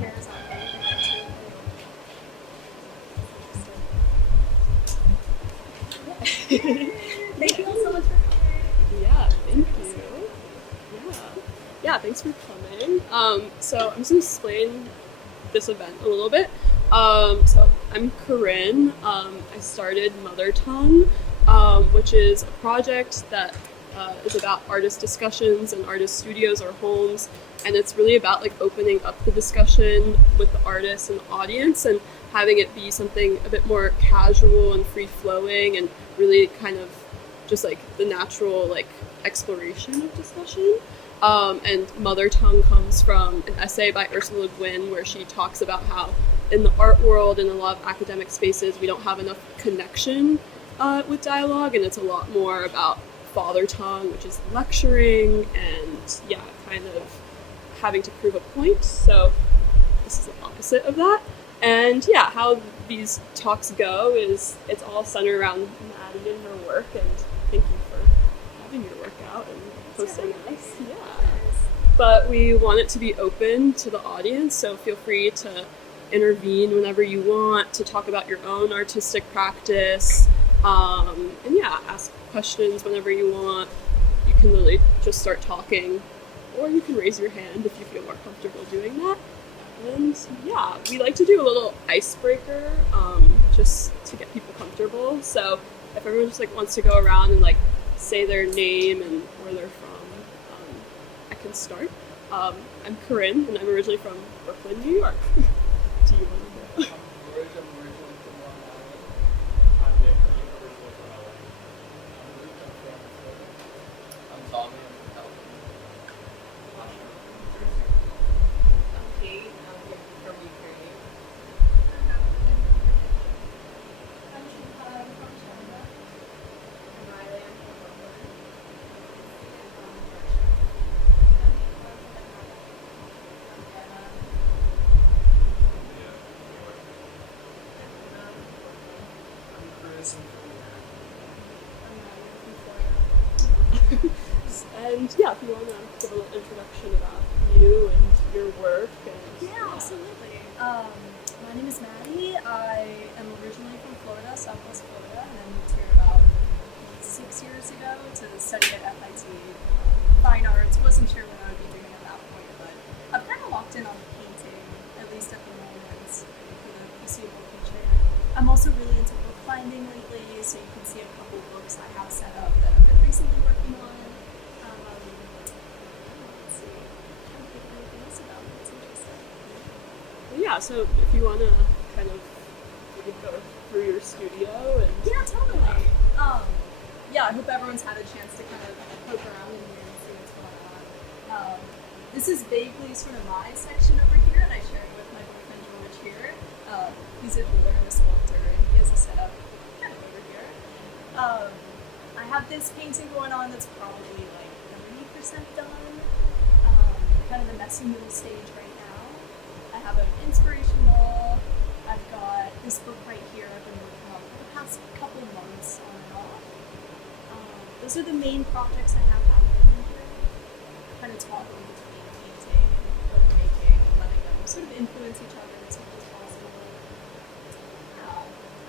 chairs out there. Thank you all so much for coming. Yeah, thank you. Yeah, thanks for coming. So I'm just gonna explain this event a little bit. So I'm Corinne. I started Mother Tongue, which is a project that is about artist discussions and artist studios or homes, and it's really about like opening up the discussion with the artist and the audience and having it be something a bit more casual and free-flowing and really kind of just like the natural like exploration of discussion. And Mother Tongue comes from an essay by Ursula Le Guin where she talks about how in the art world and a lot of academic spaces we don't have enough connection with dialogue, and it's a lot more about father tongue, which is lecturing and kind of having to prove a point. So this is the opposite of that. And how these talks go is it's all centered around Maddie and her work, and thank you for having your work out and hosting us. Yeah. But we want it to be open to the audience, so feel free to intervene whenever you want, to talk about your own artistic practice, and ask questions whenever you want. You can literally just start talking, or you can raise your hand if you feel more comfortable doing that. And we like to do a little icebreaker just to get people comfortable. So if everyone just like wants to go around and like say their name and where they're from, I can start. I'm Corinne, and I'm originally from Brooklyn, New York. Do you want to go? I'm originally from Long Island. I'm Nick. I'm originally from LA. I'm Luke. I'm from Florida. I'm Tommy. I'm from California. Asha. I'm from New Jersey. I'm Kate. I'm here from Ukraine. I'm Shubha from China. I'm Riley. I'm from Brooklyn. I'm Chris. I'm from And if you want to give a little introduction about you and your work. Yeah, absolutely. My name is Maddie. I am originally from Florida, Southwest Florida, and I moved here about 6 years ago to study at FIT. Fine arts. Wasn't sure what I would be doing at that point, but I've kind of locked in on painting, at least at the moment, for the foreseeable future. I'm also really into bookbinding lately, so you can see a couple books I have set up that I've been recently working on. Let's see. I'm trying to think of anything else about it. It's interesting. So if you want to kind of maybe go through your studio and Yeah, totally. I hope everyone's had a chance to kind of poke around in here and see what's going on. This is vaguely sort of my section over here, and I share it with my boyfriend George here. He's a jeweler and a sculptor, and he has a setup kind of over here. I have this painting going on that's probably like 30% done. Kind of the messy middle stage right now. I have an inspiration wall. I've got this book right here I've been working on for the past couple months on and off. Those are the main projects I have happening here. Kind of toggling between painting and bookmaking and letting them sort of influence each other as much as possible.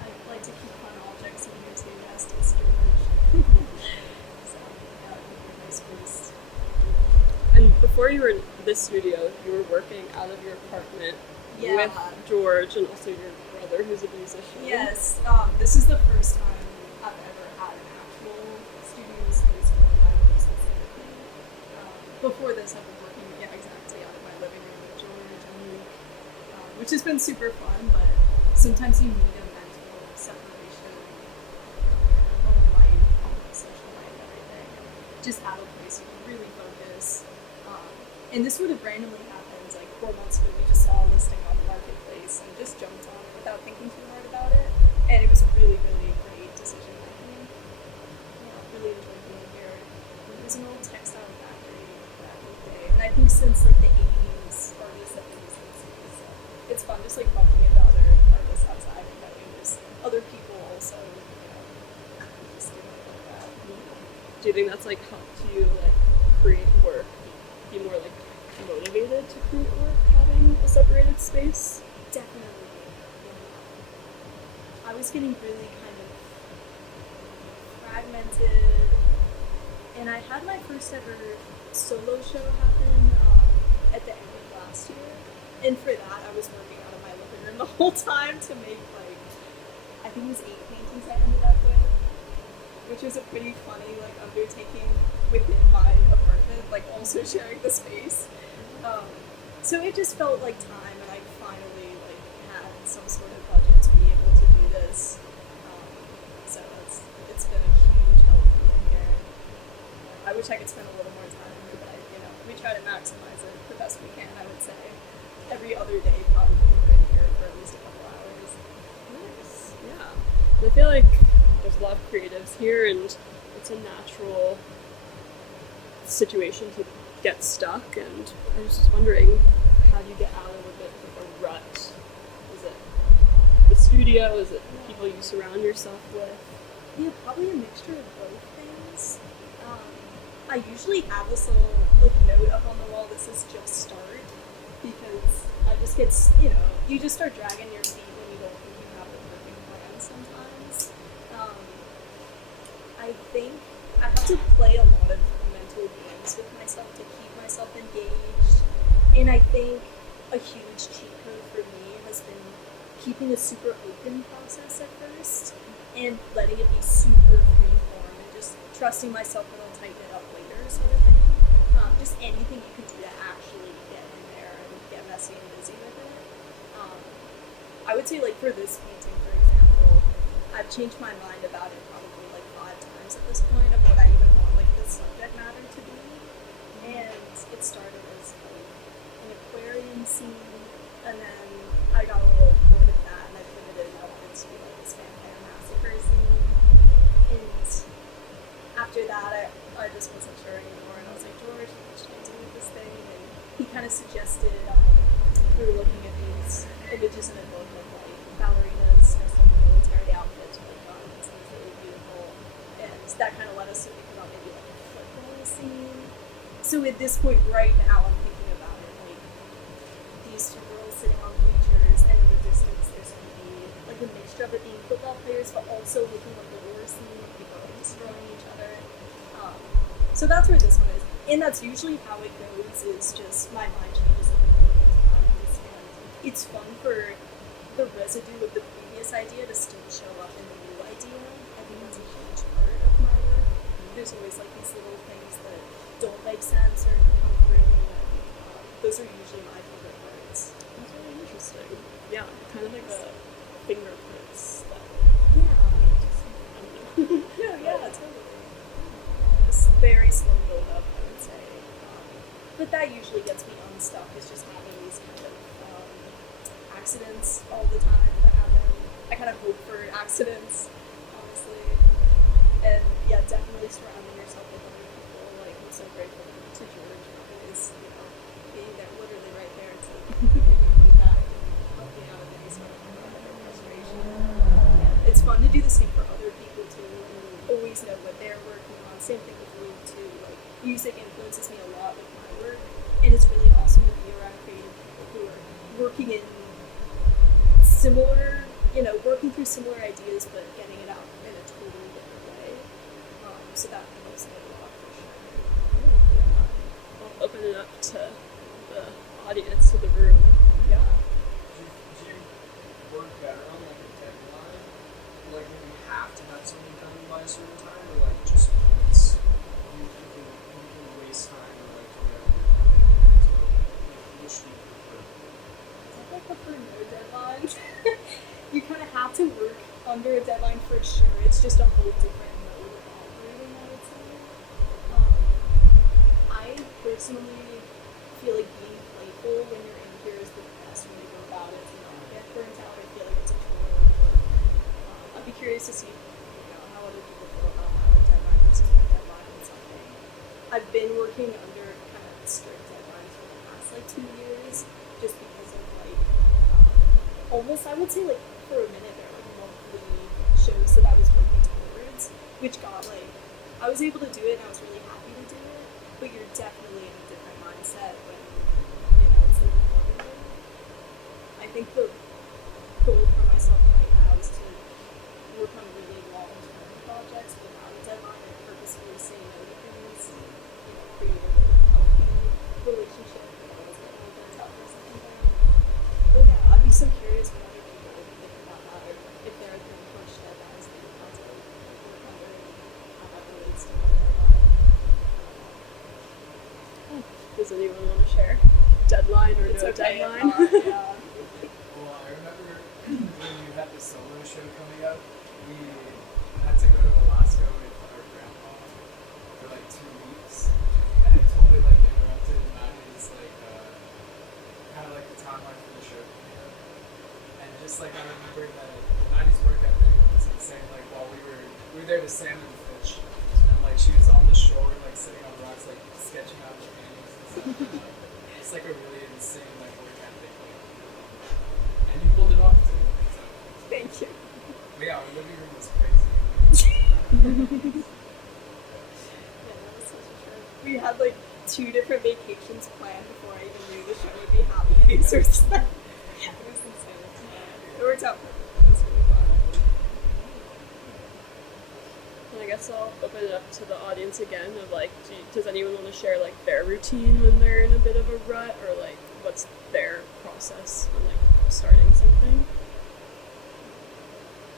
I like to keep fun objects in here too, as does George. So, that would be a nice boost. And before you were in this studio, you were working out of your apartment with George and also your brother, who's a musician. Yes, this is the first time I've ever had an actual studio space for my work specifically. Before this, I've been working, exactly out of my living room with George and Luke, which has been super fun, but sometimes you need a mental separation from home life, social life, everything. Just have a place you can really focus. And this would have randomly happened like 4 months ago. We just saw a listing on the marketplace and just jumped on it without thinking too hard about it. And it was a really, really great decision making. Really enjoyed being here. It was an old textile factory back in the day. And I think since like the 80s, or the 70s and 60s, so it's fun just like bumping into other artists outside and knowing there's other people also, just doing it like that. Do you think that's like helped you like create work, be more like motivated to create work, having a separated space? space? Definitely. I was getting really kind of fragmented, and I had my first ever solo show happen at the end of last year, and for that I was working out of my living room the whole time to make like, I think it was 8 paintings I ended up with, which was a pretty funny like undertaking within my apartment, like also sharing the space. So it just felt like time, and I finally like had some sort of budget to be able to do this. So it's been a huge help being here. I wish I could spend a little more time here, but we try to maximize it the best we can. I would say every other day probably we're in here for at least a couple hours. Nice. Yeah. And I feel like there's a lot of creatives here, and it's a natural situation to get stuck. And I was just wondering, how do you get out of a bit of a rut? Is it the studio? Is it people you surround yourself with? Yeah, probably a mixture of both things. I usually have this little like note up on the wall that says "just start," because I just get you just start dragging your feet when you don't think you have a perfect plan sometimes. I think I have to play a lot of mental games with myself to keep myself engaged, and I think a huge cheat code for me has been keeping a super open process at first and letting it be super free form and just trusting myself that I'll tighten it up later sort of thing. Just anything you can do to actually get in there and get messy and busy with it. I would say like for this painting, for example, I've changed my mind about it probably like 5 times at this point of what I even want like the subject matter to be. And it started as like an aquarium scene, and then I got a little bored of that and I pivoted and I wanted to be like this vampire massacre scene. And after that I just wasn't sure anymore, and I was like, George, what should I do with this thing? And he kind of suggested we were looking at these images in a book of like ballerinas dressed up in military outfits with like guns, and it's really beautiful. And that kind of led us to think about maybe like a football scene. So at this point right now I'm thinking about it like these 2 girls sitting on bleachers, and in the distance there's going to be like a mixture of it being football players but also looking like a war scene where people are destroying each other. So that's where this one is. And that's usually how it goes, is just my mind changes at a million times, and it's fun for the residue of the previous idea to still show up in the new idea. I think that's a huge part of my work. There's always like these little things that don't make sense or come through, and those are usually my favorite parts. That's really interesting. Yeah, kind of like a fingerprints that Yeah. I don't know. No, yeah, totally. Just very slow build up, I would say. But that usually gets me unstuck, is just having these kind of accidents all the time that happen. I kind of hope for accidents, honestly. And yeah, definitely surrounding yourself with other people. Like, I'm so grateful to George always, being there, literally right there to give me feedback and help me out with any sort of frustration. Yeah, it's fun to do the same for other people too, and always know what they're working on. Same thing with me too. Like, music influences me a lot with my work, and it's really awesome to be around creative people who are working in similar, working through similar ideas, but getting it out in a totally different way. So that helps me a lot for sure. Yeah. I'll open it up to the audience, to the room. Yeah. Do you work better on like a deadline? Like when you have to have something done by a certain time, or like just once you can waste time or like whatever. So which do you prefer? I prefer no deadlines. You kind of have to work under a deadline for sure. It's just a whole different mode of operating, I would say. I personally feel like being playful when you're in here is the best way to go about it to not get burnt out. I feel like it's a total work. I'd be curious to see how other people feel about my deadline versus my deadline on something. I've been working under kind of strict deadlines for the past like 2 years, just because of like almost, I would say, like for a minute there were like monthly shows that I was working towards, which got like, I was able to do it and I was really happy to do it, but you're definitely in a different mindset when it's like important. think the goal for myself right now is to work on really long-term projects without a deadline and purposefully say no to things, create a really healthy relationship and always get more burnt out for something there. But yeah, I'd be so curious what other people think about that, or if there have been harsh deadlines that you've had to work under and how that relates to what they're like. Does anyone want to share? Deadline or It's no okay, deadline? yeah. Well, I remember when you had the solo show coming up, we had to go to Alaska with our grandpa for like 2 weeks, and it totally like interrupted Maddie's like kind of like the timeline for the show coming up. And just like I remember that Maddie's work ethic was insane. Like while we were there to salmon fish, and like she was on the shore like sitting on rocks like sketching out the paintings and stuff. It's like a really insane like work ethic. And you pulled it off too. So. Thank you. But yeah, our living room was crazy. Yeah, that was such a trip. We had like 2 different vacations planned before I even knew the show would be happening. So it was insane. It worked out perfect. It was really fun. And I guess I'll open it up to the audience again of like, does anyone want to share like their routine when they're in a bit of a rut, or like what's their process when like starting something?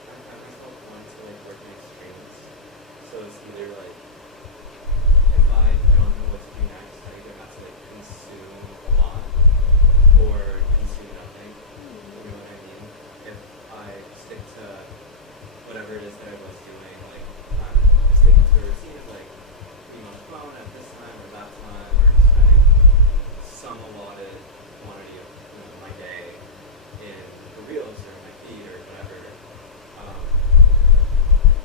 I myself want to like work in experience. So it's either like if I don't know what to do next, I either have to like consume a lot or consume nothing. You know what I mean? If I stick to whatever it is that I was doing, like I'm sticking to a routine of like being on the phone at this time or that time, or spending some allotted quantity of my day in the reels or my feed or whatever.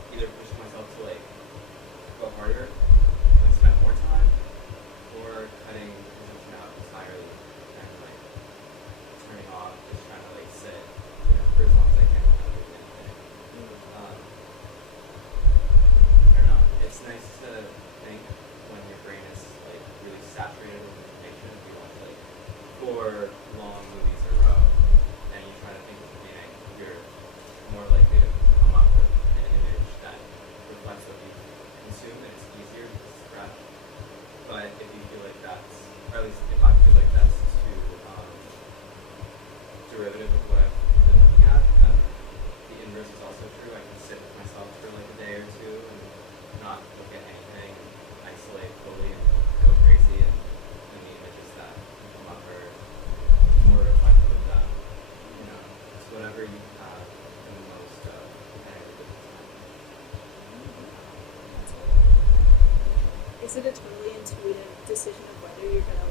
Either pushing myself to like go harder and spend more time, or cutting the consumption out entirely and like turning off, just trying to like sit, for as long as I can without doing anything. I don't know. It's nice to think when your brain is like really saturated with information. If you watch like 4 long movies in a row and you try to think at the beginning, you're more likely to come up with an image that reflects what you consume, and it's easier because it's fresh. But if you feel like that's, or at least if I feel like that's too derivative of what I've been looking at, the inverse is also true. I can sit with myself for like a day or 2 and not look at anything, and isolate fully and go crazy, and the images that come up are more reflective of that. It's whatever you have in the most competitive time. Is it a totally intuitive decision of whether you're gonna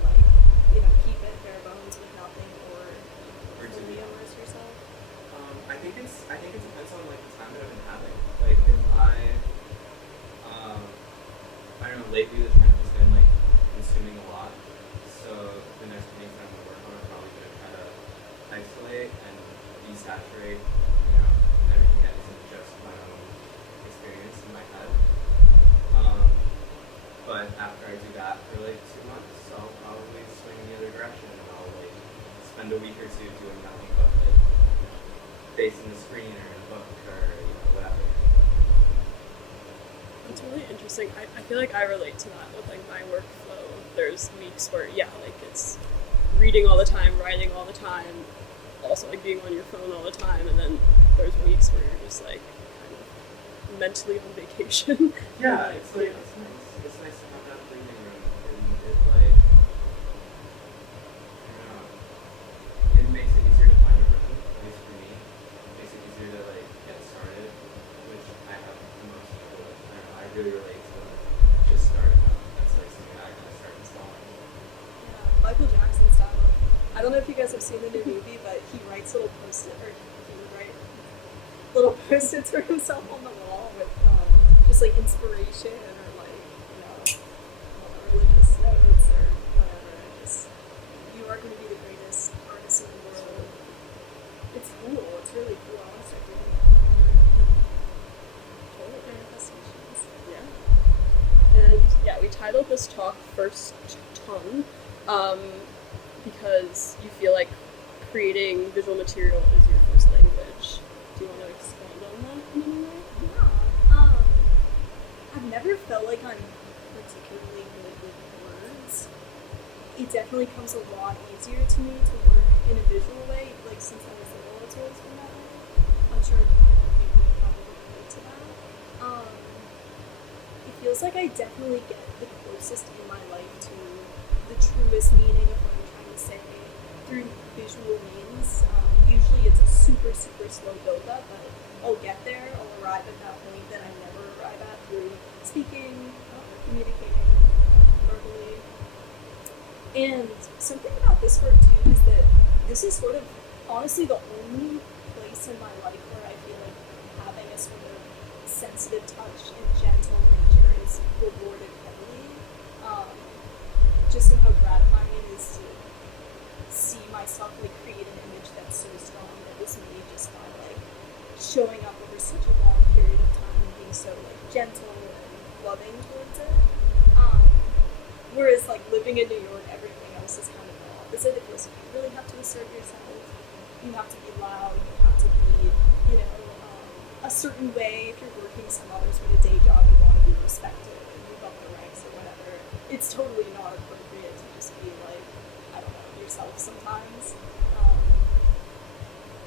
keep it bare bones with nothing or to fully be immerse yourself? I think it depends on like the time that I've been having. Like if I don't know, lately the trend has been like consuming a lot. So the next things that I'm gonna work on are probably gonna try to isolate and desaturate, everything that isn't just my own experience in my head. But after I do that for like 2 months, I'll probably swing in the other direction, and I'll like spend a week or 2 doing nothing but like facing the screen or in a book or whatever. It's really interesting. I feel like I relate to that with like my workflow. There's weeks where like it's reading all the time, writing all the time, also like being on your phone all the time, and then there's weeks where you're just like kind of mentally on vacation. Yeah, it's nice. It's nice to have that breathing room, and it like, I don't know, it makes it easier to find a rhythm, at least for me. It makes it easier to like get started, which I have the most trouble with. I don't know, I really relate to just starting out. That's like something that I gotta start installing. Yeah, Michael Jackson style. I don't know if you guys have seen the new movie, but he writes little he would write little post-its for himself on the wall with just like inspiration or like religious notes or whatever. You are going to be the greatest artist in the world. It's cool. It's really cool. I want to start doing that. Total manifestations. Yeah. And we titled this talk First Tongue because you feel like creating visual material is your first language. Do you want to expand on that in any way? Yeah. I've never felt like I'm particularly good with words. It definitely comes a lot easier to me to work in a visual way, like since I was little, it's always been that way. I'm sure a lot of people probably relate to that. It feels like I definitely get the closest in my life to the truest meaning of what I'm trying to say through visual means. Usually it's a super, super slow build-up, but I'll get there, I'll arrive at that point that I never arrive at through speaking, communicating verbally. And something about this work too is that this is sort of honestly the only place in my life where I feel like having a sort of sensitive touch and gentle nature is rewarded heavily. Just in how gratifying it is to see myself like create an image that's so strong that was made just by like showing up over such a long period of time and being so like gentle and loving towards it. Whereas like living in New York, everything else is kind of the opposite. It feels like you really have to assert yourself. You have to be loud. You have to be, a certain way. If you're working some others with a day job and want to be respected and move up the ranks or whatever, it's totally not appropriate to just be like, I don't know, yourself sometimes.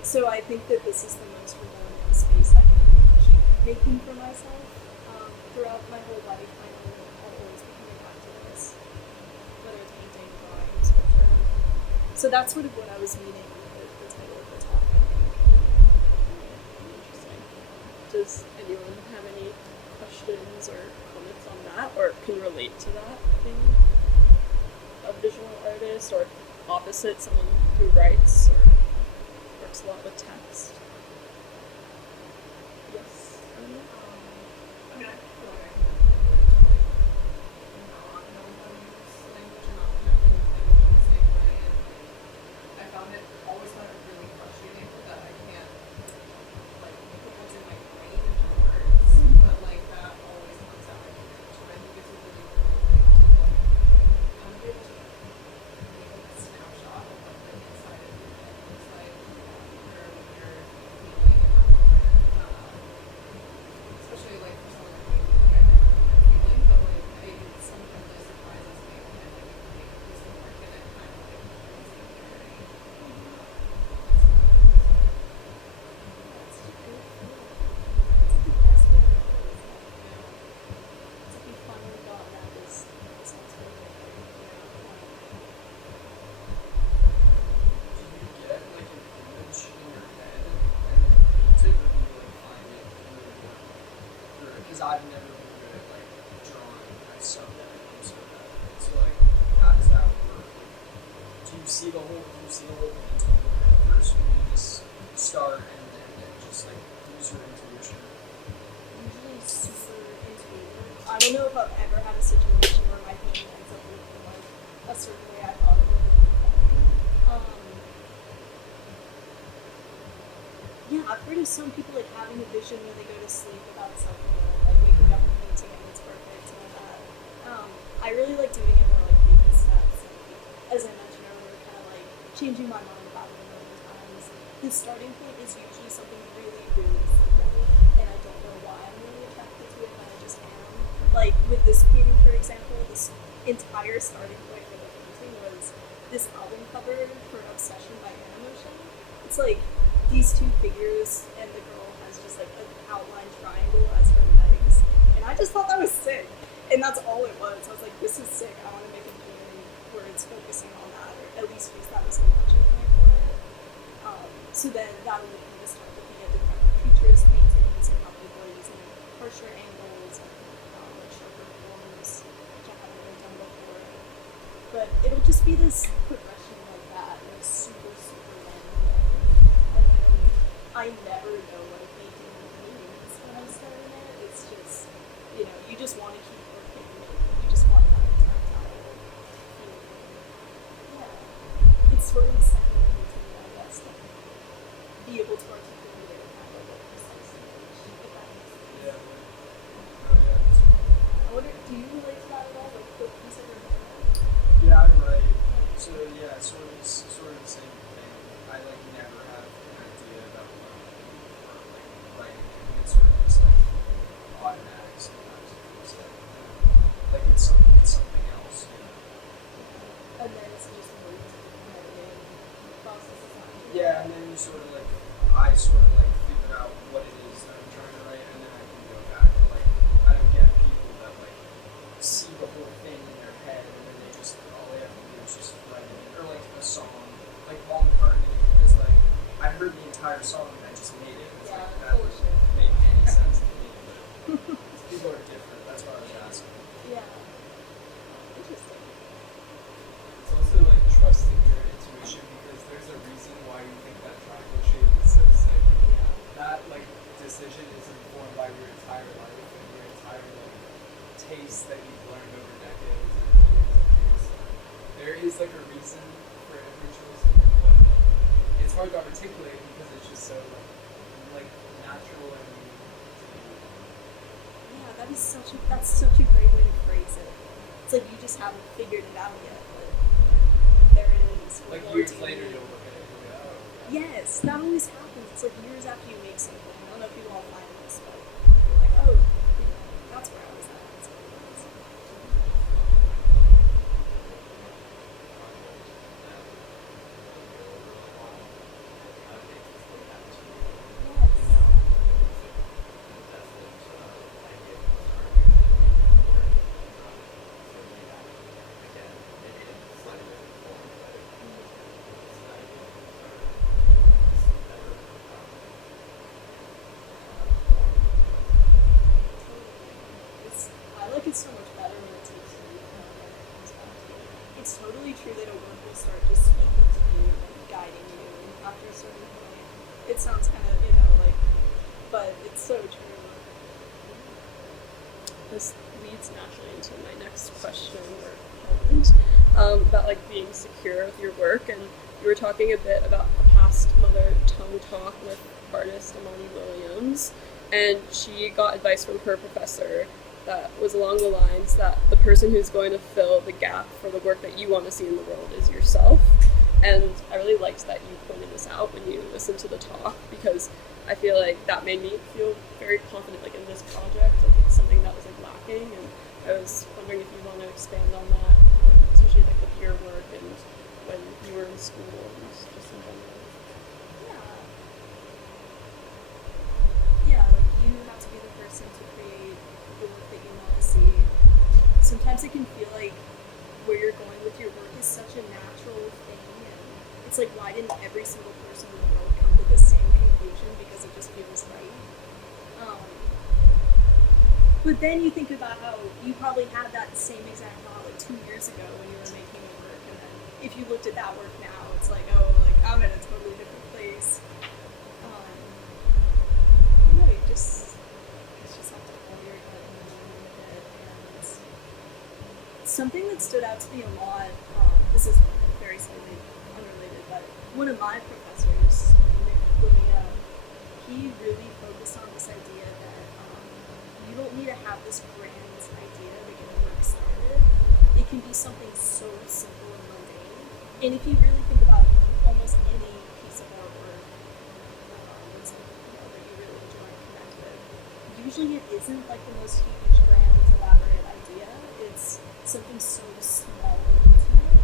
So I think that this is the most rewarding space I can keep making for myself. Throughout my whole life, I know I'll always be coming back to this, whether it's painting, drawing, sculpture. So that's sort of what I was meaning with the title of the talk, I think. Interesting. Does anyone have any questions or comments on that, or can relate to that thing? A visual artist, or opposite, someone who writes or works a lot with text? Yes. I mean, I feel like I not know how to use language and not connect with language in the same way, and like, I found it always found it really frustrating that I can't like put what's in my brain into words, but like that always comes out in image, and I think it's a really cool thing to like kind of be able to make like a snapshot of what the inside of your head looks like after when you're feeling in that moment. Especially like for someone like me, like I never know what I'm feeling, but like it sometimes really surprises me when I like make a piece of work and it kind of like brings me clarity. That's a good feeling. It's the best feeling ever, isn't it? To be finally got that is sounds really good. Do you get like an image in your head and then paint it, or do you like find it really hard through it? Because I've never been good at like drawing. I suck at it. I'm so bad at it. So like, how does that work? Like, do you see the whole painting in your head first, or do you just start and then just like use your intuition? Usually super intuitive. I don't know if I've ever had a situation where my painting ends up looking like a certain way I thought it would. Yeah, I've heard of some people like having a vision when they go to sleep about something, or like waking up and painting and it's perfect and all that. I really like doing it more like baby steps. And, as I mentioned earlier, kind of like changing my mind about it a million times. The starting point is usually something really, really simple, and I don't know why I'm really attracted to it, but I just am. Like with this painting, for example, this entire starting point for the painting was this album cover for Obsession by Animotion. It's like these two figures, and the girl has just like an outlined triangle as her legs, and I just thought that was sick, and that's all it was. I was like, this is sick. I want to make a painting where it's focusing on that, or at least use that as a launching point for it. So then that would lead me to start looking at different futurist paintings and how people are using harsher angles and like sharper forms, which I haven't really done before. But it'll just be this progression like that, in a super, super random way. And then I never know what a painting means when I'm starting it. It's just, you just want to keep working. You just want that tactile feeling. Yeah. It's sort of the second nature to me, I guess, to be able to articulate it in that level of precise image, if that makes sense. Yeah. Oh yeah. That's I wonder, do you relate to that at all? Like, what consider it? Yeah, I write. So yeah, sort of the same thing. I Yeah, and then you sort of like, I sort of like figure out what it is that I'm trying to write, and then I can go back. Like, I don't get people that like see the whole thing in their head, and then they just all they have to do is just write it in. Or like a song, like Paul McCartney is like, I heard the entire song and I just made it. It's Yeah, like that bullshit. doesn't make any sense to me, but people are different. That's why I was asking. Yeah. Interesting. It's also like trusting your intuition because there's a reason why you think that triangle shape is so sick. That like decision is informed by your entire life and your entire like taste that you've learned over decades and years and years. So there is like a reason for every choice you make, but it's hard to articulate because it's just so like natural and unique to you. Yeah, that's such a great way to phrase it. It's like you just haven't figured it out yet, but there it is. What Like more years do you later need? you'll look at it and go, oh, yeah. Yes, that always happens. It's like years after you make something. I don't know if you all find this, but you're like, oh, that's where I was at. That's what it was. Yes. I like it so much better when it takes you when it comes back to you. It's totally true that a work will start just speaking to you and guiding you after a certain point. It sounds kind of, like, but it's so true. This leads naturally into my next question or comment about like being secure with your work, and you were talking a bit about a past mother tongue talk with artist Amani Williams, and she got advice from her professor that was along the lines that the person who's going to fill the gap for the work that you want to see in the world is yourself. And I really liked that you pointed this out when you listened to the talk, because I feel like that made me feel very confident like in this project. Like it's something that was like lacking, and I was wondering if you want to expand on that, especially like with your work and when you were in school and just in general. Yeah, like you have to be the person to create the work that you want to see. Sometimes it can feel like where you're going with your work is such a natural thing, and it's like, why didn't every single person in the world come to the same conclusion because it just feels right? But then you think about how you probably had that same exact thought like 2 years ago when you were making your work, and then if you looked at that work now, it's like, oh, like I'm in a totally different place. I don't know, you just have to follow your gut and run with it. And something that stood out to me a lot, this is very slightly unrelated, but one of my professors, Nick Lumia, he really focused on this idea that you don't need to have this grand idea to get a work started. It can be something so simple and mundane. And if you really think about almost any piece of artwork that you really enjoy and connect with, usually it isn't like the most huge, grand, elaborate idea. It's something so small and intimate.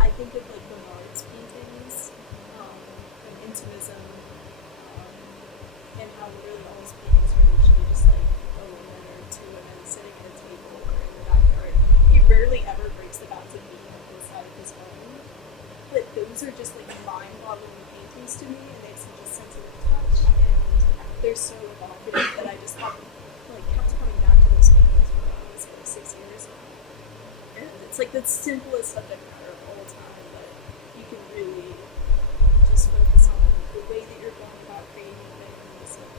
I think of like Bernard's paintings, and intimism, and how really all his paintings are usually just like a woman or two women sitting at a table or in the backyard. He rarely ever breaks the bounds of being inside of his home. But those are just like mind-boggling paintings to me, and they have such a sensitive touch, and they're so evocative that I just kept coming back to those paintings for almost like 6 years now. And it's like the simplest subject matter of all time, but you can really just focus on the way that you're going about creating things, and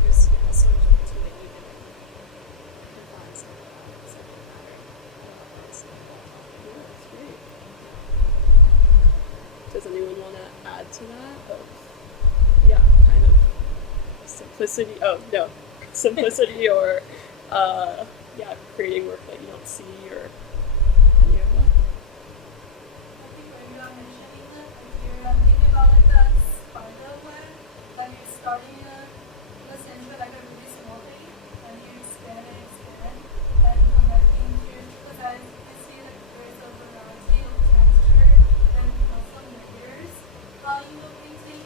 there's so much more to it even if you can find something about it, subject matter. Yeah, that's great. Does anyone want to add to that? Of, yeah, kind of simplicity. Oh no, simplicity or yeah, creating work that you don't see or any of that. I think when you are mentioning that, you're thinking about like that spider web, like you're starting essentially like a really small thing, and you expand and connecting to, because I see like there is a variety of texture and also layers in the painting,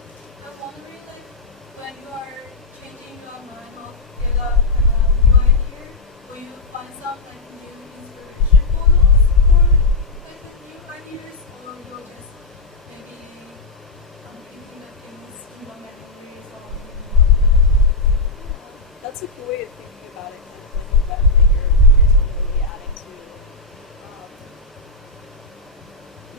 when you are changing your mind of get a kind of new idea, will you find some like new inspiration for those for like the new ideas, or you'll just maybe thinking of things in your memories or That's a cool way of thinking about it, kind of like an event that you're continually adding to. Um,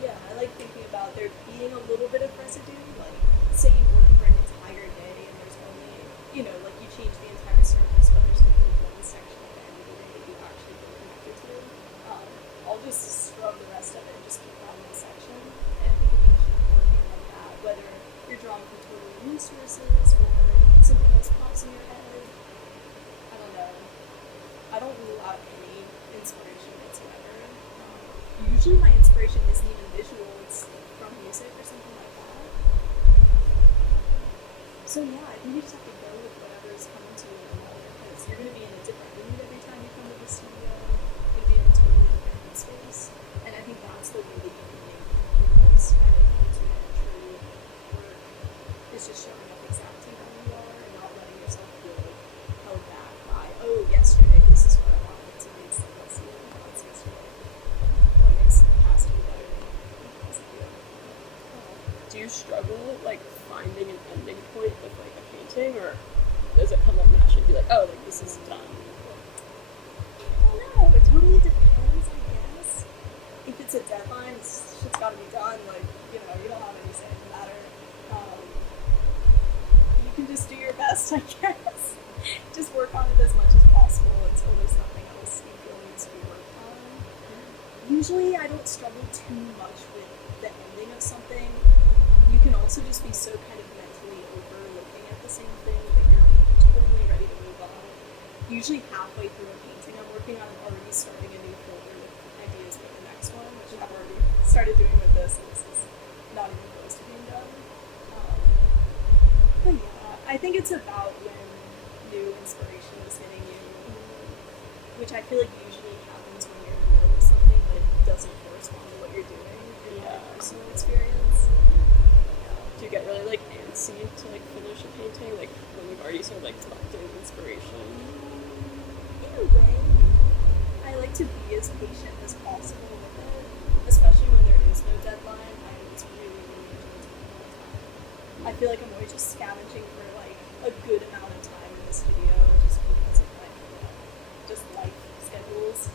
yeah, I like thinking about there being a little bit of residue. Like, say you work for an entire day and there's only, like you change the entire surface, but there's only one section at the end of the day that you actually feel connected to. I'll just scrub the rest of it and just keep drawing that section. And I think if you keep working like that, whether you're drawing from totally new sources or something else pops in your head, I don't know. I don't rule out any inspiration whatsoever. Usually my inspiration isn't even visual, it's from music or something like that. So yeah, I think you just have to go with whatever is coming to you in the moment, because you're going to be in a different mood every time you come to the studio. You're going to be in a totally different headspace. And I think that's the way that you can make your most kind of intimate, true work, is just showing up exactly how you are and not letting yourself feel held back by, oh, yesterday this is what I wanted to be, so let's see what was yesterday. What makes the past be better than the present be? Do you struggle like finding an ending point with like a painting, or does it come up naturally? Be like, oh, like this is done. I don't know. It totally depends, I guess. If it's a deadline, shit's got to be done. Like, you don't have any say in the matter. You can just do your best, I guess. Just work on it as much as possible until there's nothing else you feel needs to be worked on. Usually, I don't struggle too much with the ending of something. You can also just be so kind of mentally overlooking at the same thing that you're totally ready to move on. Usually halfway through a painting I'm working on, I'm already starting a new folder with ideas for the next one, which I've already started doing with this, and this is not even close to being done. But yeah, I think it's about when new inspiration is hitting you, which I feel like usually happens when you're in the middle of something, but it doesn't correspond to what you're doing in my personal experience. Do you get really like antsy to like finish a painting, like when you've already sort of like collected inspiration? In a way, I like to be as patient as possible with it, especially when there is no deadline. I always really, really enjoy taking my time. I feel like I'm always just scavenging for like a good amount of time in the studio, just because of my just life schedules.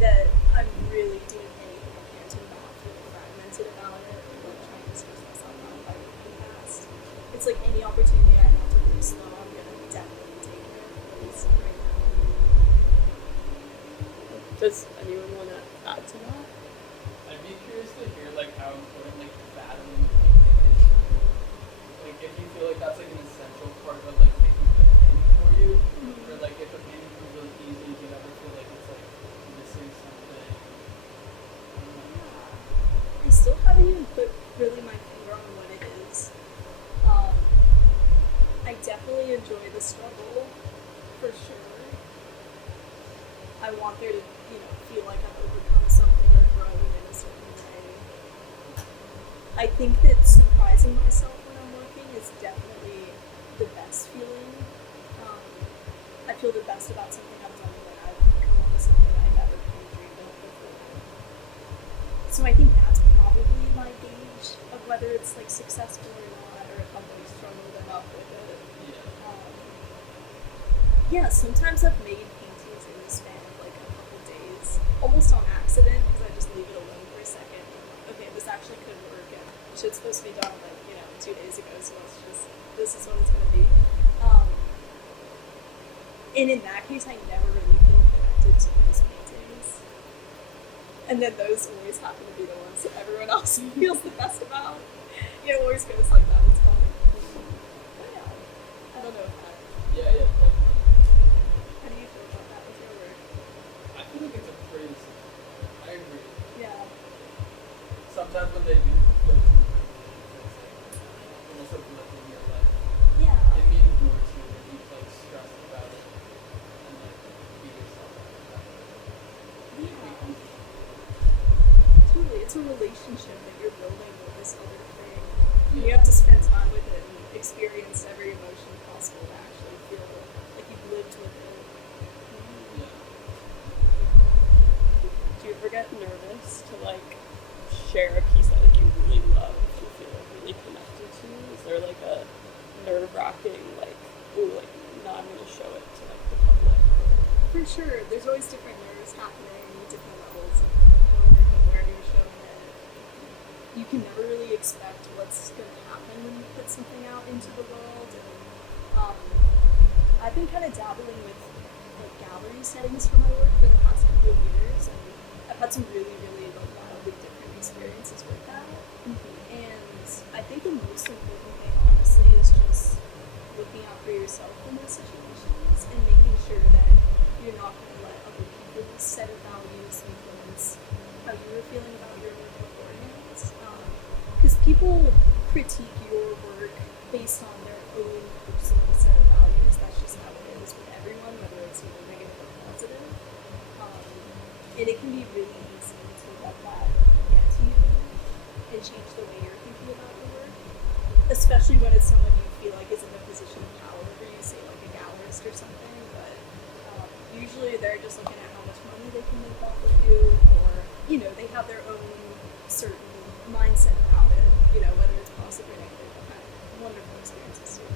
That I'm really doing anything I can to not feel fragmented about it, or like trying to stress myself out by working fast. It's like any opportunity I have to really slow, I'm gonna definitely take it, at least right now. Does anyone want to add to that? I'd be curious to hear like how important like battling painting is. Like if you feel like that's like an essential part of like making the painting for you, or like if a painting comes really easy, do you ever feel like it's like missing something? I still haven't even put really my finger on what it is. I definitely enjoy the struggle, for sure. I want there to, feel like I've overcome something or grown in a certain way. I think that surprising myself when I'm working is definitely the best feeling. I feel the best about something I've done when I've come up with something I never kind of dreamed of before. So I think that's probably my gauge of whether it's like successful or not, or if I've really struggled enough with it. Yeah, sometimes I've made paintings in the span of like a couple days, almost on accident, because I just leave it alone for a second. And I'm like, okay, this actually could work, and shit's supposed to be done like 2 days ago, so this is what it's gonna be. And in that case, I never really feel connected to those paintings. And then those always happen to be the ones that everyone else feels the best about. It always goes like that. It's fun. But yeah, I don't know if that. Yeah, definitely. How do you feel about that with your work? I feel like it's a pretty simple. I agree. Yeah. Sometimes when they do go too quickly, it's like almost overlooking your life. Yeah. It means more to you if you like stress about it and like beat yourself up about it. It becomes Totally, it's a relationship that you're building with this other thing. And you have to spend time with it, and experienced every emotion possible to actually feel like you've lived with it. Yeah. Do you ever get nervous to like share a piece that like you really love, you feel like really connected to? Is there like a nerve-wracking like, ooh, like now I'm gonna show it to like the public? For sure, there's always different nerves happening, different levels of knowing like where you're showing it. You can never really expect what's going to happen when you put something out into the world. And I've been kind of dabbling with like gallery settings for my work for the past couple of years, and I've had some really, really like wildly different experiences with that. And I think the most important thing, honestly, is just looking out for yourself in those situations and making sure that you're not going to let other people's set of values influence how you were feeling about your work beforehand. Because people critique your work based on their own personal set of values. That's just how it is with everyone, whether it's either negative or positive. And it can be really easy to let that get to you and change the way you're thinking about your work, especially when it's someone you feel like is in a position of power over you, say like a gallerist or something. But usually they're just looking at how much money they can make off of you, or they have their own certain mindset about it, whether it's positive or negative. I've had wonderful experiences too.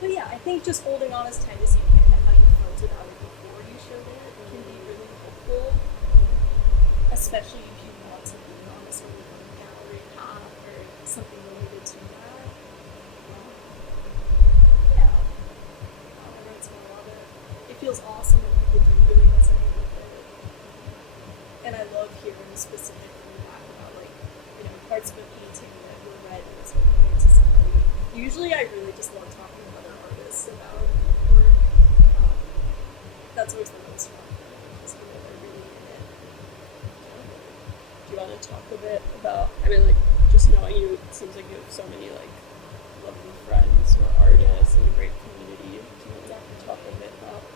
But yeah, I think just holding on as tight as you can to how you felt about it before you showed it can be really helpful, especially if you want to be on a sort of gallery path or something related to that. Yeah. Every once in a while, it feels awesome when people do really resonate with it. And I love hearing specific feedback about parts of a painting that were read and it's related to somebody. Usually I really just love talking to other artists about work. That's always the most fun, because they're really in it. Do you want to talk a bit about, just knowing you, it seems like you have so many lovely friends who are artists and a great community. Do you want to talk a bit about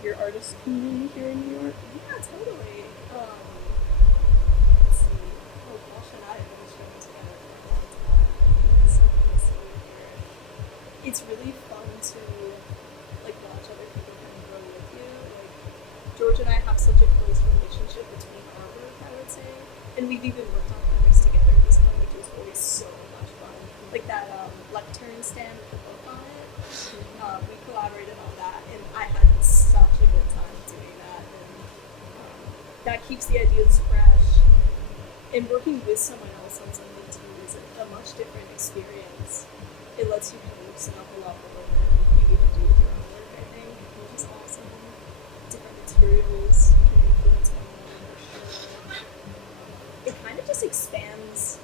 your artist community here in New York? Yeah, totally. Let's see. Oh gosh, and I have been showing together for a long time. It's so good to see you here. It's really fun to watch other people kind of grow with you. George and I have such a close relationship between our work, I would say, and we've even worked on projects together at this point, which was always so much fun. Like that lectern stand with the book on it. We collaborated on that, and I had such a good time doing that. And that keeps the ideas fresh. And working with someone else on something too is a much different experience. It lets you kind of loosen up a lot more than you even do with your own work, I think, which is awesome. Different materials can influence one another for sure. It kind of just expands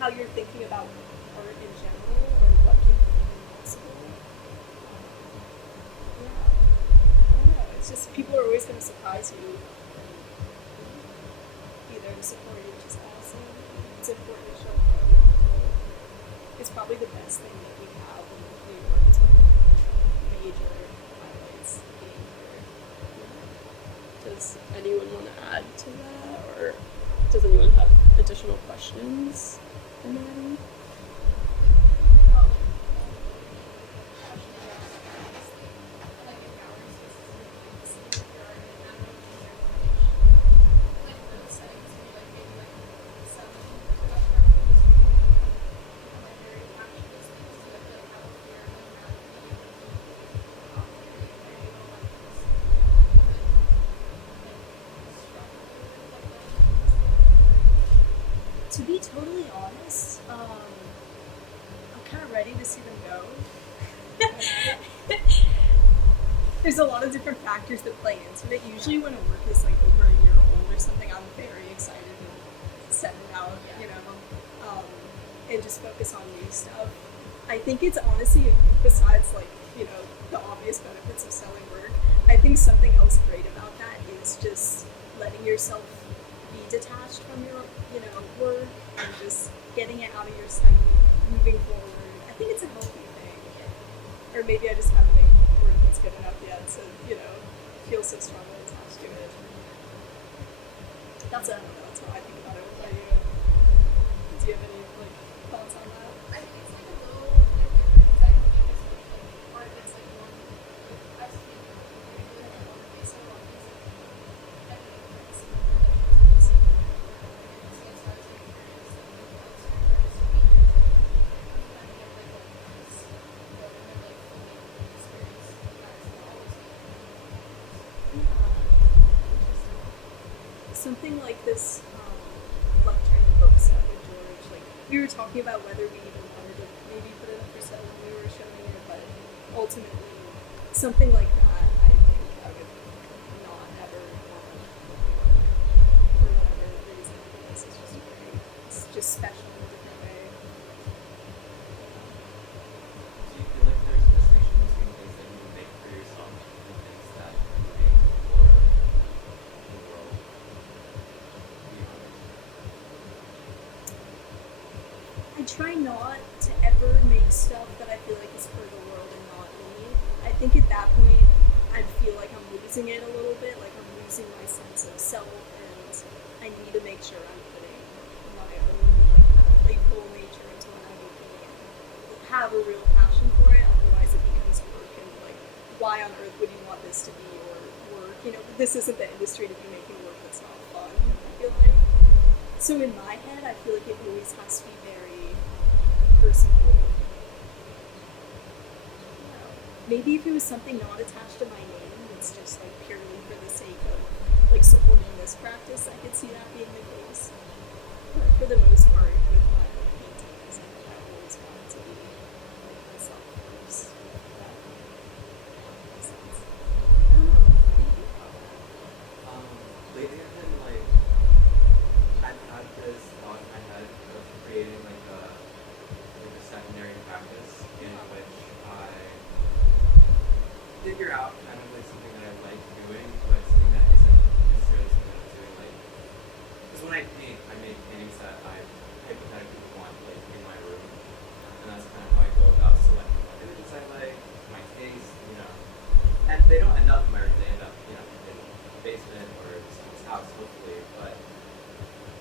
how you're thinking about art in general, or what can be possible. Yeah. I don't know. It's just people are always going to surprise you. Either to support you, which is awesome. It's important to show up for other people. It's probably the best thing that we have in New York. It's one of the major highlights being here. Does anyone want to add to that, or does anyone have additional questions for Maddie? To be totally honest, I'm kind of ready to see them go. There's a lot of different factors that play into it. Usually when a work is over a year old or something, I'm very excited to send it out, and just focus on new stuff. I think it's honestly, besides the obvious benefits of selling work, I think something else great about that is just letting yourself be detached from your work and just getting it out of your sight, moving forward. I think it's a healthy thing. Or maybe I just haven't made work that's good enough yet to, feel so strongly attached to it. That's how I think about it. What about you? Do you have any thoughts on that? something like this lecturing book set with George, like we were talking about whether we even wanted to maybe put it up for sale when we were showing it, but ultimately something like that, I think I would not ever want for whatever reason, because it's just special in a different way. Do you feel like there's a distinction between things that you make for yourself and things that you make for the world? Be honest. I try not to ever make stuff that I feel like is for the world and not me. I think at that point, I'd feel like I'm losing it a little bit, like I'm losing my sense of self, and I need to make sure I'm putting my own like kind of playful nature into what I'm making and have a real passion for it. Otherwise, it becomes work, and like, why on earth would you want this to be your work? You know, this isn't the industry to be making work that's not fun. I feel like. So in my head, I feel like it always has to be very personal. Maybe if it was something not attached to my name, it's just like purely for the sake of like supporting this practice, I could see that being the case. But for the most part, with my own paintings, I think I always wanted to be like myself first. That makes sense. I don't know. What do you think about that? Lately I've been like, I've had this thought in my head of creating like a secondary practice in which I figure out kind of like something that I like doing, but something that isn't necessarily something I'm doing like, because when I paint, I make paintings that I hypothetically want like in my room, and that's kind of how I go about selecting what images I like, my taste, you know, and they don't end up in my room, they end up, you know, in the basement or someone's house, hopefully, but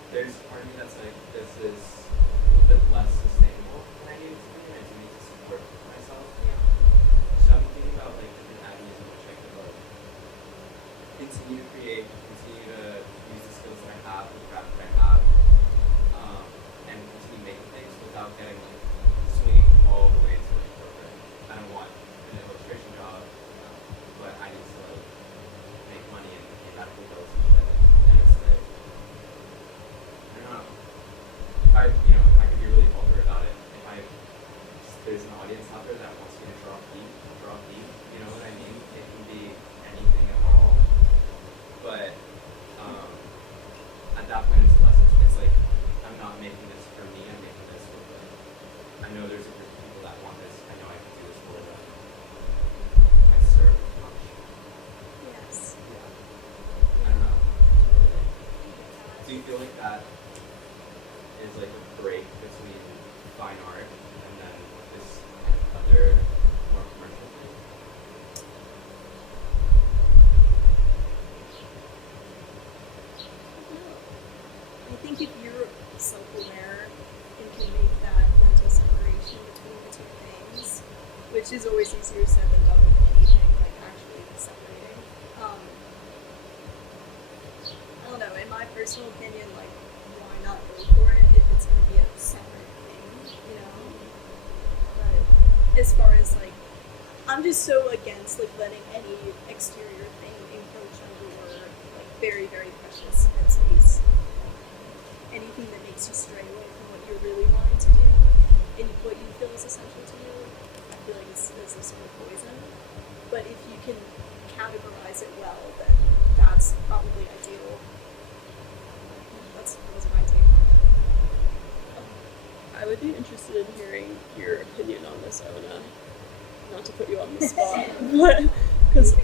there's part of me that's like, this is a little bit less sustainable than I need it to be, and I do need to support myself. Yeah. So I'm thinking about like different avenues in which I could like continue to create, continue to use the skills that I have, the craft that I have, and continue making things without getting like swinging all the way to like corporate. I don't want an illustration job, but I need to like make money and pay medical bills and shit. And it's like, I don't know. I could be really vulgar about it. If there's an audience out there that wants me to draw feet, I'll draw feet. You know what I mean? It can be anything at all. But at that point, it's less. It's like I'm not making this for me. I'm making this for like. I know there's a group of people that want this. I know I can do this for them. I serve much. Yes. Yeah. I don't know. Do you feel like that is like a break between fine art and then this kind of other more commercial thing? I think if you're self-aware and can make that mental separation between the two things, which is always easier said than done with painting, like actually separating. I don't know, in my personal opinion, like, why not go for it if it's going to be a separate thing, you know? But as far as, like, I'm just so against, like, letting any exterior thing encroach on your, like, very, very precious headspace. Anything that makes you stray away from what you're really wanting to do and what you feel is essential to you, I feel like is a sort of poison. But if you can categorize it well, then that's probably ideal. That's my take on it. I would be interested in hearing your opinion on this, Ona. Not to put you on the spot, but because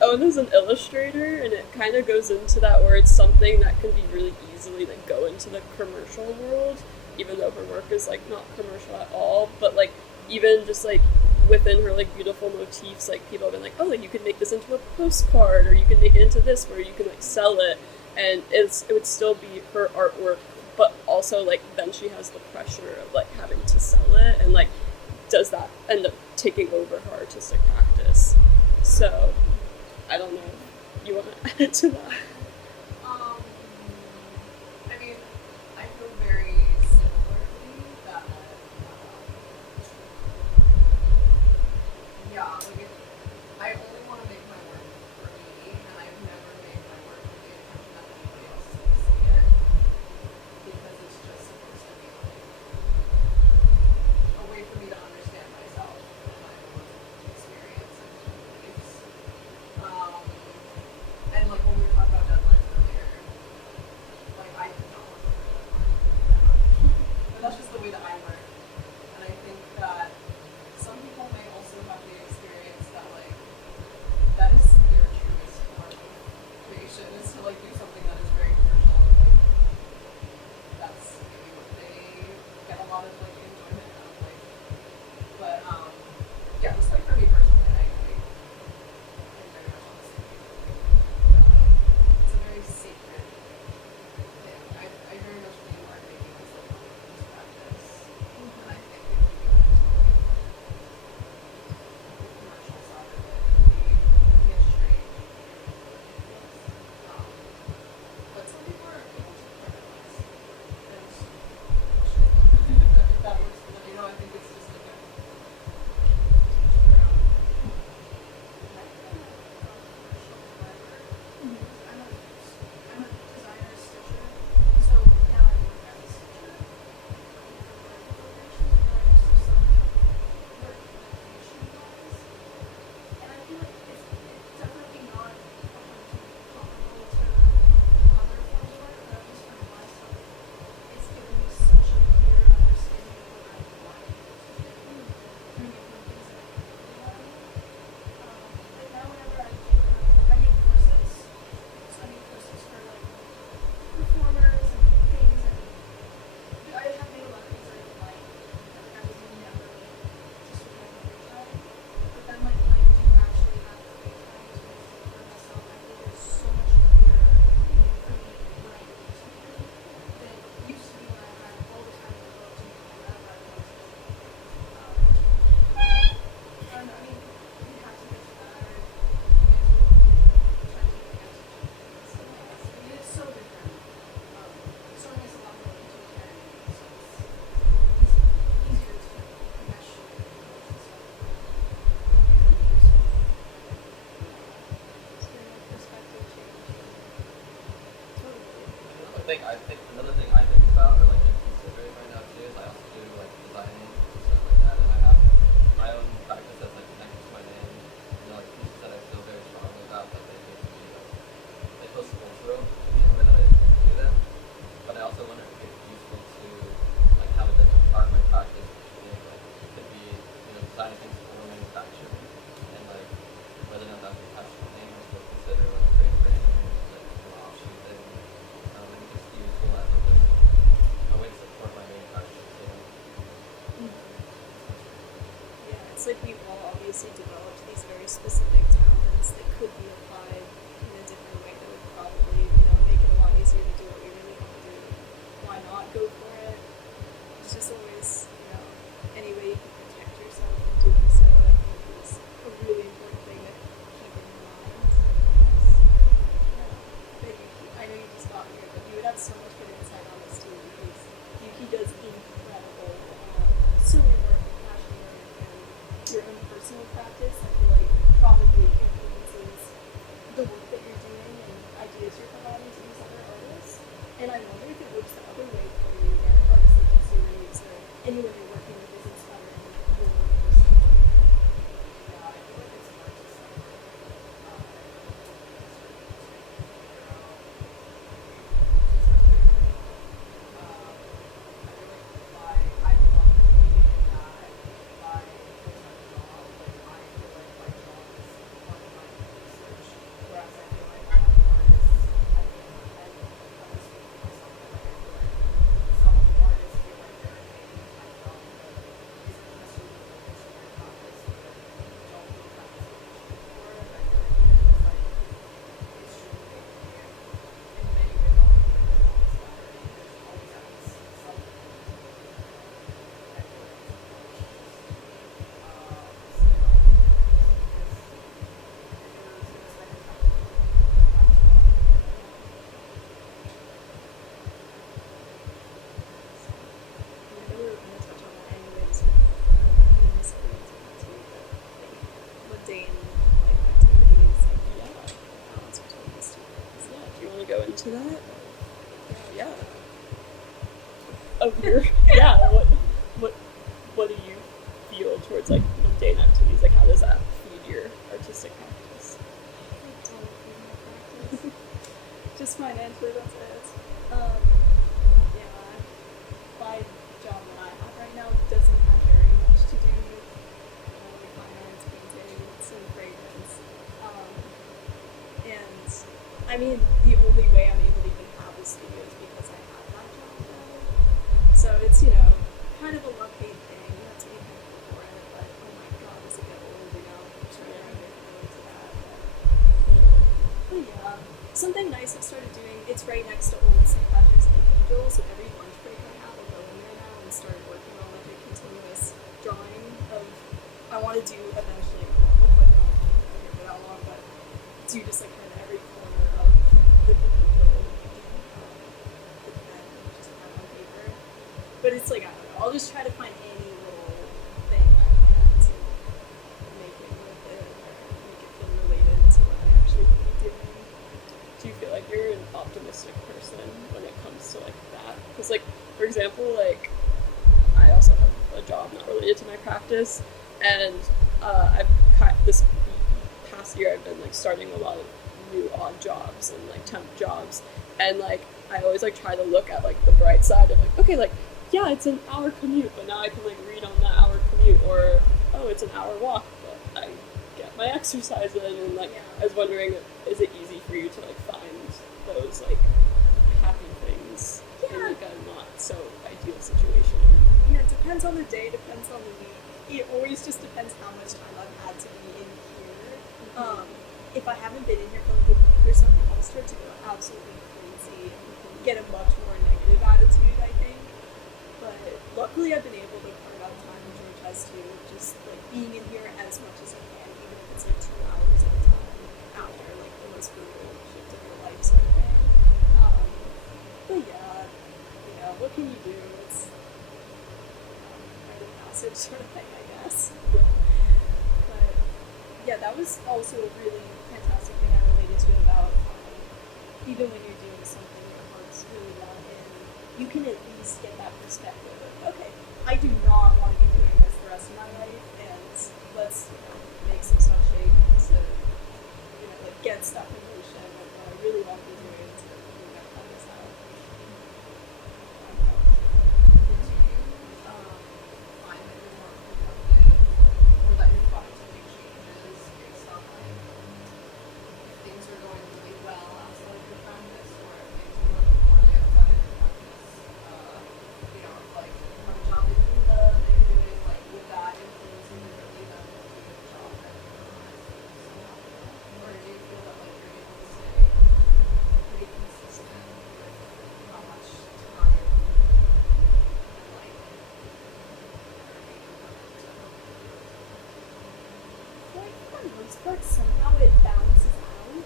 Ona's an illustrator, and it kind of goes into that where it's something that can be really easily like go into the commercial world, even though her work is like not commercial at all. But like even just like within her like beautiful motifs, like people have been like, oh, like you could make this into a postcard, or you can make it into this where you can like sell it, and it would still be her artwork, but also like then she has the pressure of like having to sell it, and like does that end up taking over her artistic practice? So I don't know. You want to add to that? I mean, I feel very similarly that, yeah, like I only want to make my work for me, and I've never made my work with the intention that anybody else lot of like enjoyment out of like, but yeah, just like for me personally, I'm very much on the same page with you. It's a very sacred thing. I very much view art making as like a religious practice, and I think if you go into like the commercial side of it, it can get strange and ridiculous. But some people are able to prioritize and if that works for them, you know, I think it's just like a teach their own. I think I'm a commercial designer. I'm a designer stitcher, so now I work as a stitcher, working for brand corporations, but I also some work nationwide. And I feel like it's definitely not 100% comparable to other forms of art, but at least for myself, it's given me such a clear understanding of what I want to do, bringing in things that I really want to do. Like now whenever I do, like I make courses, so I make courses for like performers and things, and I have made a lot of things that I didn't like, that I was never just with my free time. But then like when I do actually have the free time to make something for myself, I feel it's so much clearer for me when I do something than it used to be when I had all the time in the world to make whatever I wanted to do. And I mean, you have to get to that, or you get to try to get to something else. I mean, it's so different. Sewing is a lot more utilitarian, so it's easier to mesh with and stuff. Really useful. It's very much perspective change. Totally. Another thing I think about or like been considering right now too is I also do like designing and stuff like that, and I have my own practice that's like connected to my name. You know, like pieces that I feel very strongly about that they make me they feel cultural to me in the way that I do them. But I also wonder if it's useful to like have a different part of my practice, which is like could be designing things for manufacturing and like whether or not that would be attached to my name or still consider like creative branding or like offshoot thing. And just be useful as like a way to support my manufacturing too. Yeah, it's like we all obviously developed these very specific talents that could be applied in a different way that would probably, make it a lot easier to do what we really want to do. Why not go for it? It's just always, any way you can protect yourself from doing so, I think is a really important thing to keep in your mind. Yeah. But I know you just got here, but you would have so much good insight on this too, because he does incredible sewing work and fashion work, and your own personal practice, I feel like probably influences the work that you're doing and ideas you're providing to these other artists. And I wonder if it works the other way for you, where artists like your series or anyone you're working with is inspiring your personal work. Yeah, I feel like it's hard to separate. I feel like it's hard to figure out just how to figure it out. I feel like if I'm lucky in that if I full-time job, like I feel like my job is part of my research, whereas I feel like a lot of artists, I mean, I don't speak for myself, but like I feel like some artists feel like they're in a full-time job that isn't necessarily focused on their practice, or don't feel practice appreciated for it. And I feel like even if like it's truly making it in many ways all like the most inspiring, there's always at least something to do. And I feel like it's important to just stay on it, because if you're gonna spend your time doing it, you might as well enjoy it. I know we were going to touch on that anyways, in this experience too, but like mundane life activities, like balance between these two things. Yeah, do you want to go into that? Yeah. Of your what do you feel towards like mundane activities? Like how does that feed your artistic practice? Just financially, that's it. Yeah, my job that I have right now doesn't have very much to do with finance, paintings, and fragrance. And I mean, the only way I'm able to even have a studio is because I have that job now. So it's, kind of right next to old St. Patrick's Cathedral, so every lunch break I have, I'll go in there now and start working on like a continuous drawing of. I want to do eventually, well, hopefully not here for that long, but do just like kind of every corner of the cathedral with pen, just kind of on paper. But it's like I don't know. I'll just try to find any little thing I can to make it with it or make it feel related to what I actually want to be doing. Do you feel like you're an optimistic person when it comes to like that? Because like, for example, like I also have a job not related to my practice, and this past year I've been like starting a lot of new odd jobs and like temp jobs, and like I always like try to look at like the bright side of like, okay, like yeah, it's an hour commute, but now I can like read on that hour commute, or oh, it's an hour walk, but I get my exercise in, and like I was wondering, is it easy for you to like find those like happy things in like a not so ideal situation? Yeah, it depends on the day, depends on the week. It always just depends how much time I've had to be in here. If I haven't been in here for like a week or something, I'll start to go absolutely crazy and get a much more negative attitude, I think. But luckily I've been able to carve out time, and George has too, just like being in here as much as I can, even if it's like 2 hours at a time after like the most brutal shift of your life sort of thing. But yeah, you know, what can you do? It's rite of passage sort of thing, I guess. Yeah. But yeah, that was also a really fantastic thing I related to about even when you're doing something your heart's really not in, you can at least get that perspective of, okay, I do not want to be doing this the rest of my life, and let's, you know, make some stuff shake to, you know, like get stuff in motion of what I really want to be doing to, you know, cut this out. Did you find that you're more productive, or that you're trying to make changes based on like if things are going really well outside of your practice, or if things are going poorly outside of your practice? You know, like from a job that you love that you're doing, like would that influence your ability to do a job that you're not somehow, or do you feel that like you're able to stay pretty consistent with how much time and like energy you put into Like, for the most part, somehow it balances out,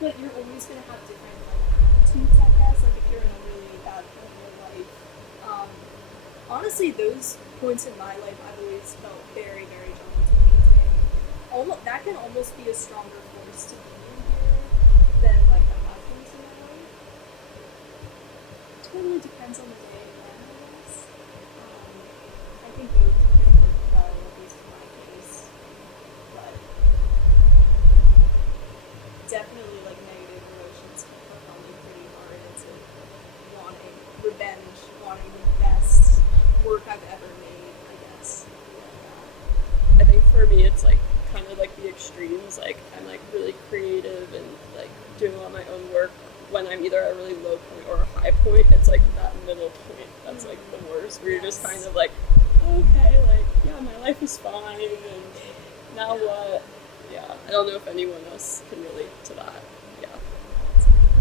but you're always going to have different, like, attitudes, I guess, like, if you're in a really bad point in your life. Honestly, those points in my life, I've always felt very, very drawn to painting. That can almost be a stronger force to be in here than, like, the high points in my life. It totally depends on the day and when, I guess. I think both can work well, at least in my case. But definitely like negative emotions can propel me pretty hard into wanting revenge, wanting the best work I've ever made, I guess. I think for me it's like kind of like the extremes, like I'm like really creative and like doing all my own work when I'm either at a really low point or a high point. It's like that middle point that's like the worst, where you're just kind of like, okay, like yeah, my life is fine, and now what? Yeah, I don't know if anyone else can relate to that. Yeah.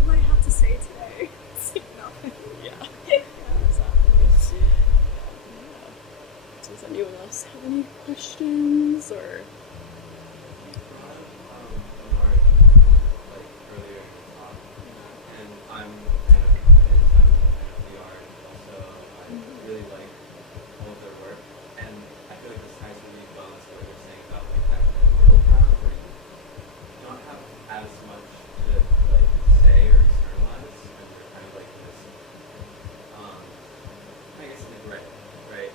What do I have to say today? It's like nothing. Yeah. Exactly. Yeah. Does anyone else have any questions or? Art, like earlier in the talk, and I'm kind of convinced I'm a fan of the art. Also, I really like all of their work, and I feel like this ties really well into what you're saying about like that kind of middle ground where you don't have as much to like say or externalize, and you're kind of like this, I guess in a gray, right?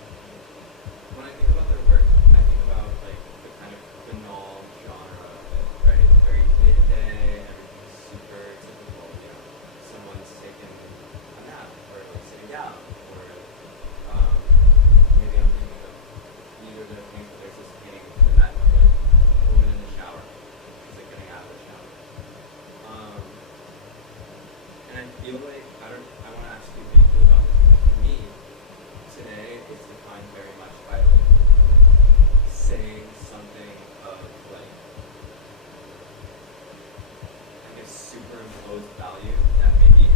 When I think about their work, I think about like the kind of banal genre of it, right? Very day to day, everything's super typical, you know. Someone's taking a nap or like sitting down, or maybe I'm thinking of either of the things that there's this painting in that of like a woman in the shower. She's like getting out of the shower. And I feel like I want to ask you briefly about this, because for me, today is defined very much by like saying something of like, I guess, superimposed value that maybe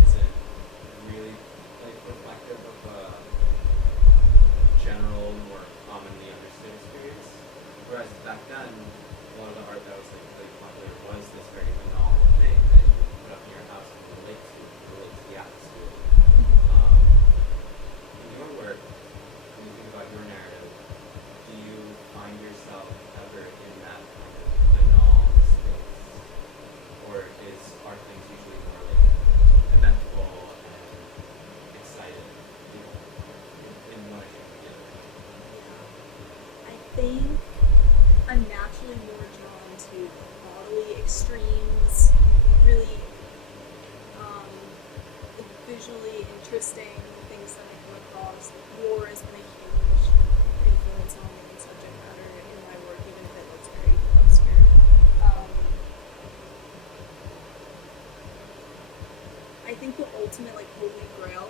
think I'm naturally more drawn to bodily extremes, really visually interesting things that I come across. Like war has been a huge influence on the subject matter in my work, even if it looks very obscure. I think the ultimate like holy grail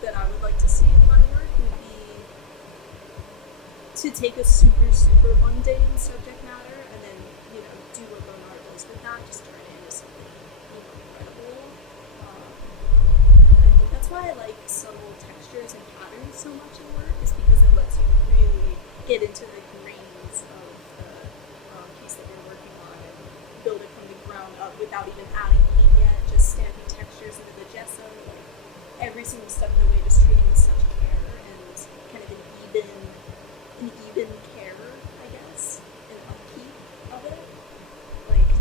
that I would like to see in my work would be to take a super mundane subject matter and then, you know, do what Bernard does with that, just turn it into something, you know, incredible. I think that's why I like subtle textures and patterns so much in work, is because it lets you really get into the grains of the piece that you're working on and build it from the ground up without even adding paint yet, just stamping textures into the gesso, like every single step of the way, just treating with such care and kind of an even care, I guess, and upkeep of it, like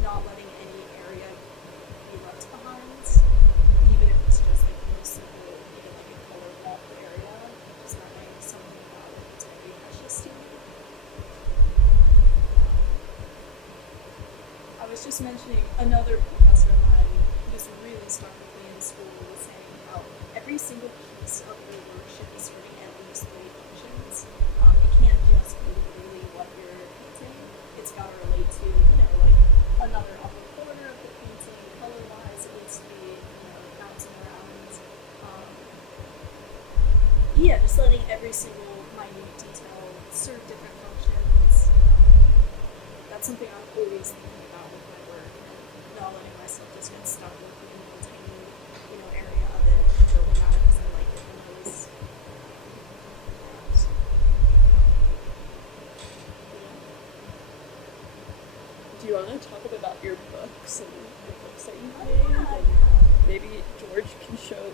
not letting any area be left behind, even if it's just like the most simple, even like a color walk area, just having something about it that's very precious to me. I was just mentioning another professor of mine who's really stuck with me in school was saying how every single piece of your work should be serving at least 3 functions. It can't just be literally what you're painting. It's got to relate to, you know, like another upper corner of the painting, color-wise, it needs to be, you know, bouncing around. Yeah, just letting every single minute detail serve different functions. That's something I'm always thinking about with my work, and not letting myself just get stuck with one tiny, you know, area of it and building out because I like it in those. Do you want to talk a bit about your books and the books that you Oh, made? yeah. And maybe George can show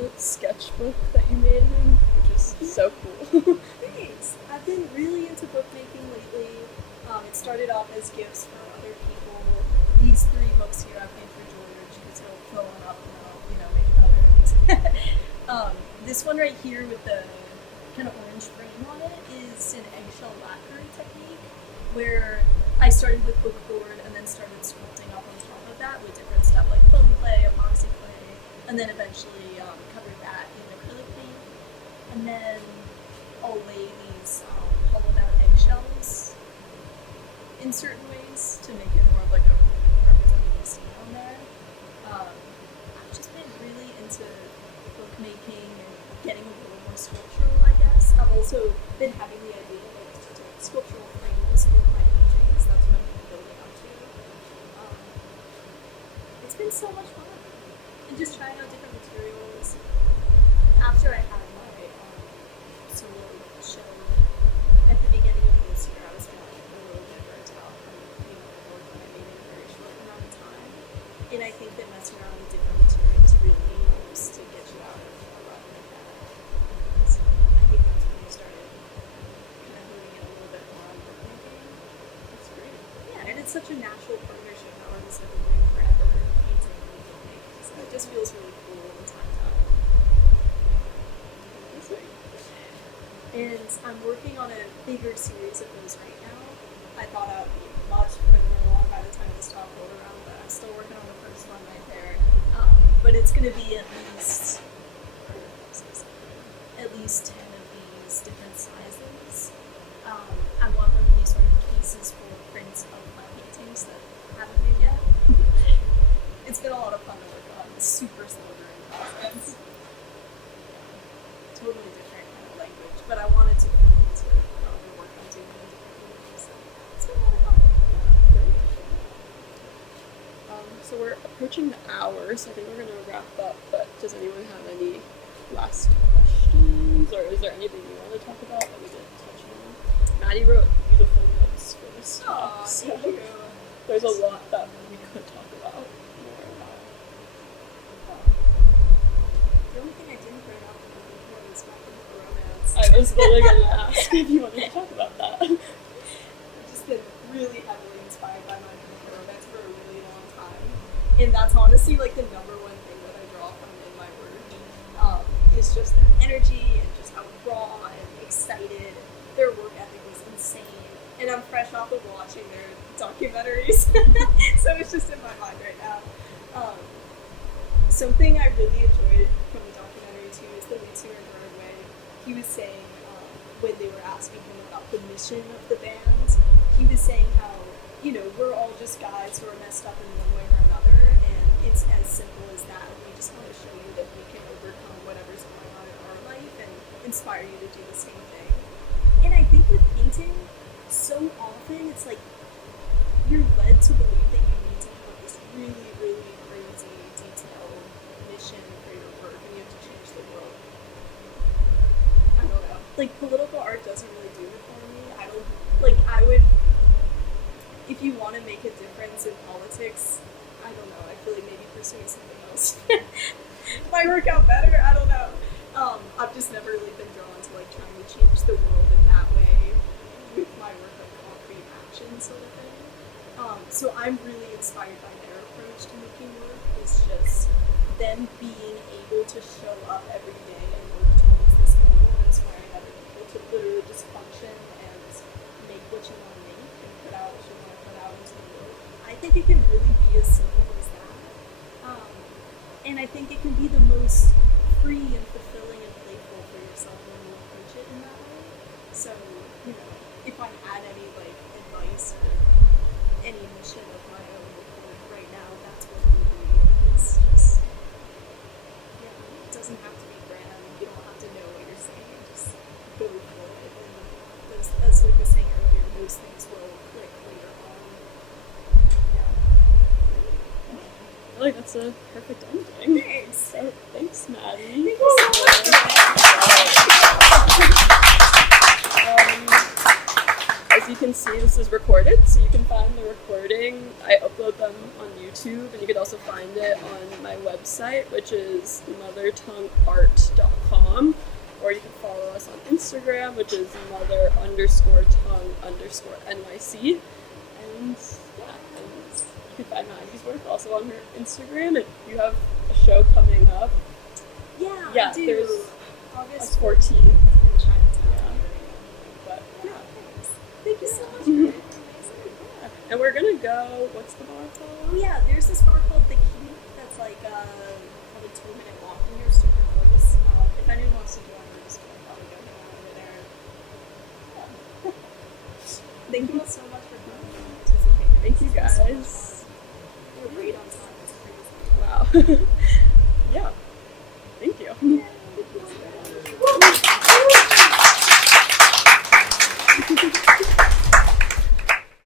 the sketchbook that you made him, which is so cool. Thanks. I've been really into bookmaking lately. It started off as gifts for other people. These 3 books here I've made for George because he'll fill one up and I'll, you know, make another. This one right here with the kind of orange frame on it is an eggshell lacquery technique where I started with book board and then started sculpting up on top of that with different stuff like foam clay, epoxy clay, and then eventually covered that in acrylic paint. And then I'll lay these hollowed out eggshells in certain ways to make it more of like a representative scene on there. I've just been really into bookmaking and getting a little more sculptural, I guess. I've also been having the idea of like sculptural frames for my paintings. That's what I'm building up to. It's been so much fun. And just trying out different materials. After I had my solo show at the beginning of this year, I was feeling a little bit burnt out from the work that I made in a very short amount of time. And I think that messing around with different materials really helps to get you out of a rut like that. So I think that's when I started kind of honing in a little bit more on bookmaking. That's great. Yeah, and it's such a natural partnership now. Artists have been doing forever, painting and bookmaking. So it just feels really cool when time's up. And I'm working on a bigger series of those right now. I thought I would be much further along by the time this talk rolled around, but I'm still working on the first one right there. But it's going to be at least 10 of these different sizes. I want them to be sort of cases for prints of my paintings that I haven't made yet. It's been a lot of fun to work on. It's super slow during the process. Totally different kind of language, but I wanted to feed into the work I'm doing in different languages. So it's been a lot of fun. Great. So we're approaching the hour, so I think we're going to wrap up, but does anyone have any last questions, or is there anything you want to talk about that we didn't touch on? Maddie wrote beautiful notes for this talk, so Thank you. there's a lot that we could talk about more about. The only thing I didn't bring up was my romance. I was literally going to ask if you wanted to talk about that. I've just been really heavily inspired by my romance for a really long time. And that's honestly like the number one thing that I draw from in my work. Is just their energy and just how raw and excited their work ethic was insane, and I'm fresh off of watching their documentaries, so it's just in my mind right now. Something I really enjoyed from the documentary too is the lead singer Way. He was saying when they were asking him about the mission of the band, he was saying how, you know, we're all just guys who are messed up in one way or another, and it's as simple as that. We just want to show you that we can overcome whatever's going on in our life and inspire you to do the same thing. And I think with painting, so often it's like you're led to believe that you need to have this really, really crazy, detailed mission for your work, and you have to change the world. I don't know. Like, political art doesn't really do it for me. I would, if you want to make a difference in politics, I don't know, I feel like maybe pursuing something else might work out better, I don't know. I've just never really been drawn to, like, trying to change the world in that way with my work, like, concrete action sort of thing. So I'm really inspired by their approach to making work. It's just them being able to show up every day and work towards this goal and inspiring other people to literally just function and make what you want to make and put out what you want to put out into the world. I think it can really be as simple as that. And I think it can be the most free and fulfilling and playful for yourself when you approach it in that way. So, you know, if I had any, like, advice or any mission of my own right now, that's what it would be. It's just, yeah, it doesn't have to be grand. You don't have to know what you're saying. Just go for it. And as Luke was saying earlier, most things will click later on. Yeah. I feel like that's a perfect ending. Thanks. So, thanks, Maddie. Thank you so much. As you can see, this is recorded, so you can find the recording. I upload them on YouTube, and you can also find it on my website, which is mothertongueart.com, or you can follow us on Instagram, which is mother_tongue_NYC. And yeah, and you can find Maggie's work also on her Instagram, and you have a show coming up. Yeah, Yeah, I do. there's August 14th. in Chinatown. Yeah. But Yeah, thanks. Thank you so much. Mhm. Amazing. And we're gonna go, what's the bar Oh called? yeah, there's this bar called The Key that's like probably a 2-minute walk from here, super close. If anyone wants to join, we're just gonna probably go hang out over there. Yeah. Thank you all so much for coming and participating. Thank you It's been so much guys. fun. You're right on time. It's crazy. Wow. Yeah. Thank you. Yeah, thank you so much.